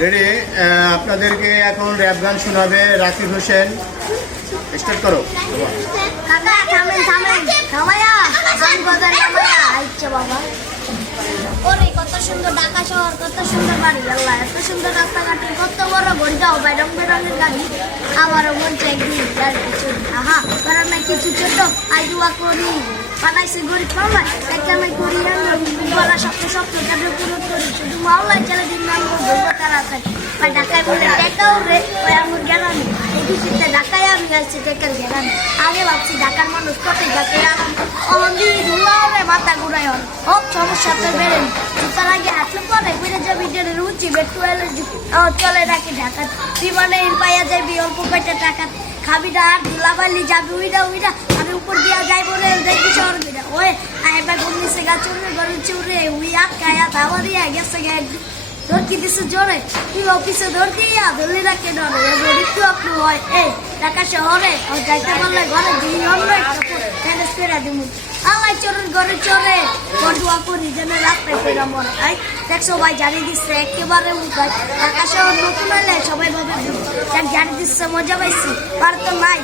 Ready? আপনাদেরকে এখন rap গান শোনাবে রাকিব হোসেন। স্টার্ট করো। কাকা থামেন থামেন থামায়া গান বাজার নামায়া আচ্ছা বাবা। ওরে কত সুন্দর ঢাকা শহর, কত সুন্দর বাড়ি, আল্লাহ এত সুন্দর রাস্তাঘাট, কত বড় ঘড়ি দাও ভাই, রং বেরঙের গাড়ি। আমারও মন চাই একদিন যার কিছু আহা করার নাই কিছু ছোট আই দোয়া করি বানাইছে গরিব মামলা একটা আমি করি বলা শক্ত শক্ত তাদের পূরণ করি শুধু মাওলায় চলে দিন নাম বলবো তারা থাকে বা ঢাকায় বলে টেকাও রে ওই আমার জ্ঞানানি এই কিছুতে ঢাকায় আমি আসছি টেকার জ্ঞানানি। আগে ভাবছি ঢাকার মানুষ কত ঢাকায় আরাম অমনি ধুলা হবে মাথা ঘুরাই হল হোক সমস্যা তো বেড়ে তার আগে হাতে পরে বেড়ে যাবি ডেলে রুচি বেটু অ্যালার্জি চলে রাখি ঢাকা বিমানে পাইয়া যাবি অল্প কয়টা টাকা খাবি না আর ধুলাবালি যাবি উইডা উইডা আমি উপর দিয়া যাই বলে দেখবি শহর বিডা ওই আইবা ঘুমিয়েছে গা চুরে ঘরে চুরে উই আটকায়া দাওয়া দিয়া গেছে গা ধর কি দিছে জোরে তুই অফিসে ধর দিয়া ধরলি রাখে ডরে একটু আপনি হয় এই ঢাকা শহরে যাইতে পারলে ঘরে দিন অন্য একটা ম্যানেজ করে দিব আল্লাহ চোরের ঘরে চোরে বড়ুয়া করি যেন রাস্তায় ফেরা মরে এই দেখছো ভাই জানিয়ে দিচ্ছে একেবারে উঠায় ঢাকা শহর নতুন হলে সবাই ভাবে দেখ জানিয়ে দিচ্ছে মজা পাইছি আর তো নাই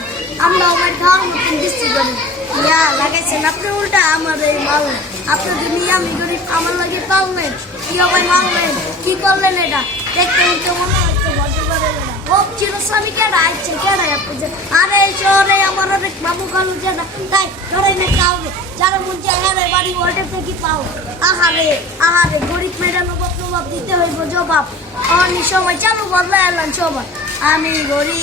আমরা আমার খাওয়ার মতন দিচ্ছি গরিব ইয়া লাগাইছেন আপনি উল্টা আমার এই মাল আপনার দুনিয়া আমি গরিব আমার লাগে পাললেন কি হবে মারলেন কি করলেন এটা দেখতে উঠতে মনে হচ্ছে বলতে পারেন না হোক চিরস্বামী কেডা আইছে কেডা আপনি যে আরে শহরে আমার অনেক বাবু কালু যেটা তাই ধরে না কাউকে যারা মন চায় হ্যাঁ বাড়ি ওয়ার্ডে থেকে পাও আহারে আহারে গরিব মেডানো প্রভাব দিতে হইব জবাব অনেক সময় চালু বদলা এলাম সবাই আমি গরিব।